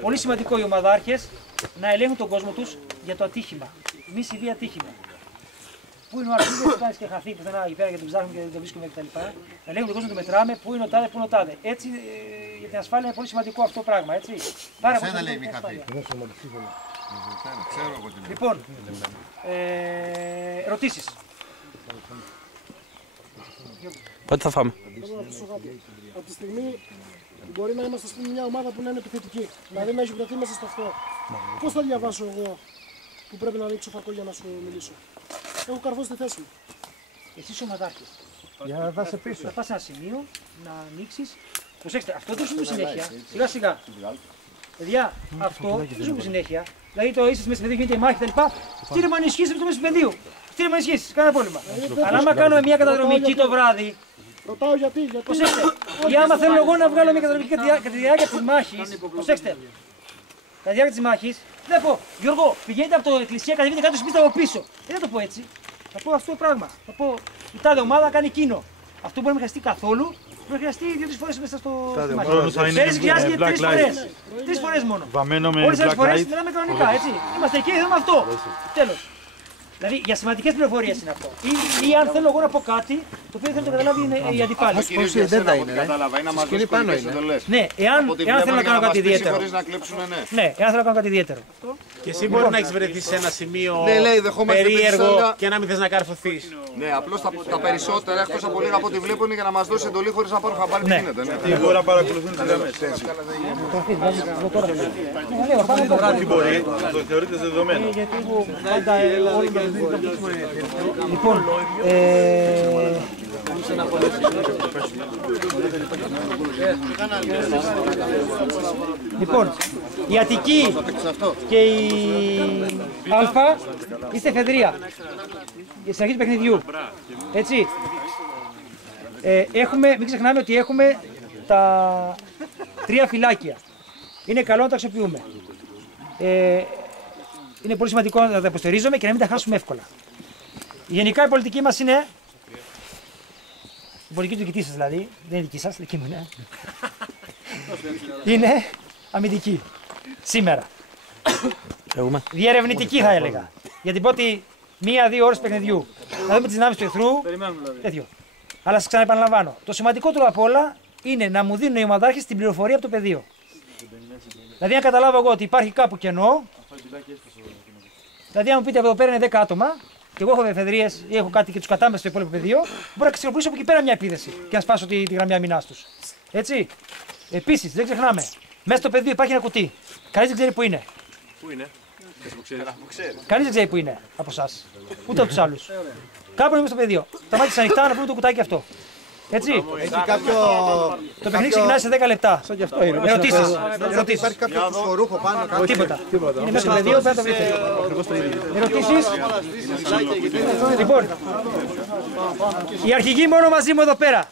Πολύ σημαντικό οι ομαδάρχες να ελέγχουν τον κόσμο τους για το ατύχημα. Μη συμβεί ατύχημα. Πού είναι ο αρχηγός που φτάσει και χαθεί πουθενά εκεί πέρα και τον ψάχνουμε και δεν τον βρίσκουμε κτλ. Να ελέγχουν τον κόσμο, τον μετράμε, πού είναι ο τάδε, πού είναι ο τάδε. Έτσι για την ασφάλεια είναι πολύ σημαντικό αυτό το πράγμα. Έτσι. Πάρα πολύ σημαντικό. Λοιπόν, ερωτήσεις. Πότε θα φάμε. Από τη στιγμή μπορεί να είμαστε μια ομάδα που να είναι επιθετική, δηλαδή να έχει βρεθεί μέσα στο αυτό. Πώς θα διαβάσω εγώ που πρέπει να ανοίξω φακό για να σου μιλήσω? Έχω καρφώσει τη θέση μου. Εσύ είσαι ομαδάρχης. Για να δάσει πίσω. Θα πας σε ένα σημείο να ανοίξεις. Προσέξτε, αυτό δεν σου πει συνέχεια. Σιγά σιγά. Παιδιά, αυτό δεν σου πει συνέχεια. Δηλαδή το είσαι μέσα στο πεδίο, γίνεται η μάχη κτλ. Στείλε μου ενισχύσεις στο μέσα του πεδίου. Στείλε μου ενισχύσεις, κανένα πρόβλημα. Αλλά άμα κάνουμε μια καταδρομική το βράδυ. Ρωτάω γιατί. Προσέξτε, ή άμα θέλω εγώ να βγάλω μια καταδρομική κατά τη διάρκεια της μάχης. Προσέξτε. Κατά τη διάρκεια της μάχης, δεν πω, Γιώργο, πηγαίνετε από το εκκλησία, κατεβείτε κάτω σπίτι από πίσω. Δεν θα το πω έτσι. Θα πω αυτό το πράγμα. Θα πω η τάδε ομάδα κάνει εκείνο. Αυτό μπορεί να μην χρειαστεί καθόλου. Μπορεί να χρειαστεί 2-3 φορές μέσα στο μάχη. Πέρυσι χρειάζεται 3 φορές. 3 φορές μόνο. Όλες τις άλλες φορές μιλάμε κανονικά, έτσι. Είμαστε εκεί, θέλουμε αυτό. Τέλος. Δηλαδή για σημαντικές πληροφορίες είναι αυτό. Ή αν θέλω εγώ να πω κάτι, το οποίο δεν το καταλάβει οι αντιπάλοι. Δεν θα είναι. Σκηνή πάνω είναι. Ναι, εάν θέλω να κάνω κάτι ιδιαίτερο. Ναι, εάν θέλω να κάνω κάτι ιδιαίτερο. Και εσύ μπορεί να έχεις βρεθεί σε ένα σημείο περίεργο και να μην θες να καρφωθείς. Ναι, απλώς τα περισσότερα εκτός από λίγα από ό,τι βλέπω είναι για να μας δώσει εντολή χωρίς να πάρουν χαμπάρι τι γίνεται. Τι μπορεί να παρακολουθούν τις γραμμές. Τι μπορεί, το θεωρείτε δεδομένο. Λοιπόν, λοιπόν, η Αττική και η Αλφα είστε εφεδρεία στην αρχή του παιχνιδιού. Έτσι. Μην ξεχνάμε ότι έχουμε τα 3 φυλάκια. Είναι καλό να τα αξιοποιούμε. Είναι πολύ σημαντικό να τα υποστηρίζουμε και να μην τα χάσουμε εύκολα. Γενικά η πολιτική μας είναι. Η πολιτική του διοικητή σας δηλαδή, δεν είναι δική σας, δική μου είναι. Είναι αμυντική. Σήμερα. Διερευνητική θα έλεγα. Για την πρώτη 1-2 ώρες παιχνιδιού. Να δούμε τις δυνάμεις του εχθρού. Τέτοιο. Αλλά σας ξαναεπαναλαμβάνω. Το σημαντικότερο απ' όλα είναι να μου δίνουν οι ομαδάρχες την πληροφορία από το πεδίο. Δηλαδή, αν καταλάβω εγώ ότι υπάρχει κάπου κενό. Δηλαδή, αν μου πείτε από εδώ πέρα είναι 10 άτομα και εγώ έχω εφεδρείες ή έχω κάτι και τους κατάμε στο υπόλοιπο πεδίο, μπορώ να ξεχωρίσω από εκεί πέρα μια επίθεση και να σπάσω τη γραμμή αμυνάς τους. Έτσι. Επίσης, δεν ξεχνάμε, μέσα στο πεδίο υπάρχει ένα κουτί. Κανείς δεν ξέρει που είναι. Πού είναι? Κανείς δεν ξέρει που είναι από εσάς. Ούτε από τους άλλους. Κάπου είναι μέσα στο πεδίο. Τα μάτια σας ανοιχτά να βρουν το κουτάκι αυτό. Έτσι. Το παιχνίδι ξεκινάει σε 10 λεπτά. Ερωτήσεις. Υπάρχει κάποιο φωσφορούχο πάνω. Τίποτα. Είναι μέσα στο πεδίο, πέρα το βρείτε. Ερωτήσεις. Λοιπόν, οι αρχηγοί μόνο μαζί μου εδώ πέρα.